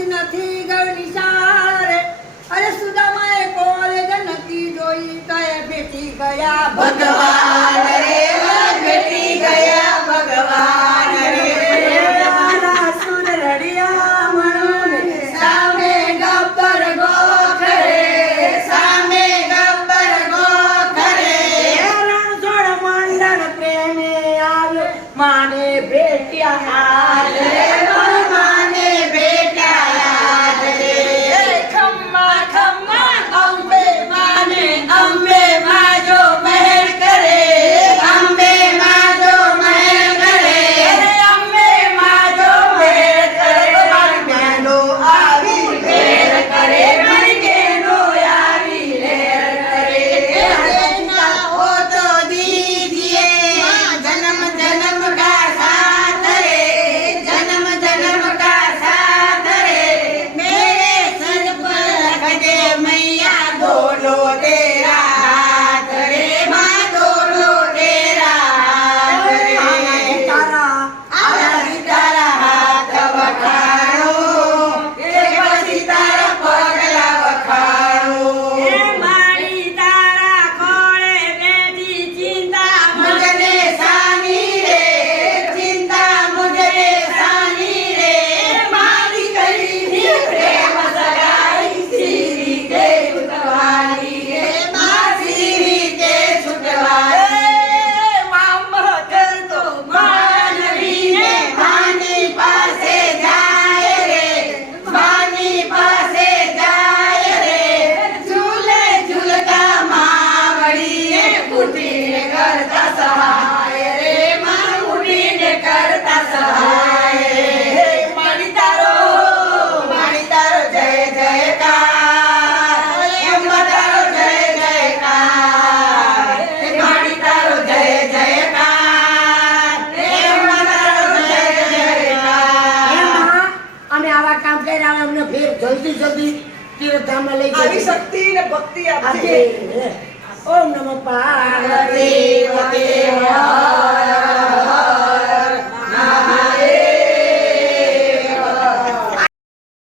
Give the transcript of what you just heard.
પછી નથી ગયો નિશાળે અરે સુદામાએ કોલેજ નથી જોઈ તો એ ભેટી ગયા ભગવાન રે ભેટી ગયા ભગવાન રે સુર રડિયા મણોને સામે ગબ્બર ગોખરે સામે ગબ્બર ગોખરે રણછોડ મંડળ પ્રેમે આવ્યો માને ભેટ્યા હાલ રે માને ભેટ્યા હાલ રે ખમ્મા ખમ્મા અંબે માને અંબે માજો મહેર કરે અંબે માજો મહેર કરે અંબે માજો મહેર કરે મારી બહેનો આવી મહેર કરે મારી બહેનો આવી મહેર કરે ના હો તો દીજીએ जन्म जन्म का साथ रे जन्म जन्म का साथ रे मेरे सर पर रख दे मैया दोनों तेरा हाथ रे माँ दोनों तेरा हाथ रे आला तारा हाथ वखाणो एक પછી તારા પગલા વખાણો એ મારી તારા ખોળે બેઠી ચિંતા મુજને સાની રે ચિંતા મુજને સાની રે મારી કરી પ્રેમ સગાઈ સીરી કે છૂટવાની રે માં સીરી કે છૂટવાની મામ કરતો માનવીને માની પાસે જાય રે માની પાસે જાય રે ઝૂલે ઝૂલતા માવડીને ઉઠીને કરતા સહાય રે માં ઉઠીને કરતા સહાય હે મારી તારો જય જયકાર અંબા તારો જય જયકાર હે મારી તારો જય જયકાર હે અંબા તારો જય જયકાર અમે આવા કામ કર્યા અમને ફેર જલ્દી જલ્દી તીર્થધામમાં લઈ આવી શક્તિ ને ભક્તિ આપજે ઓમ નમઃ પાર્વતી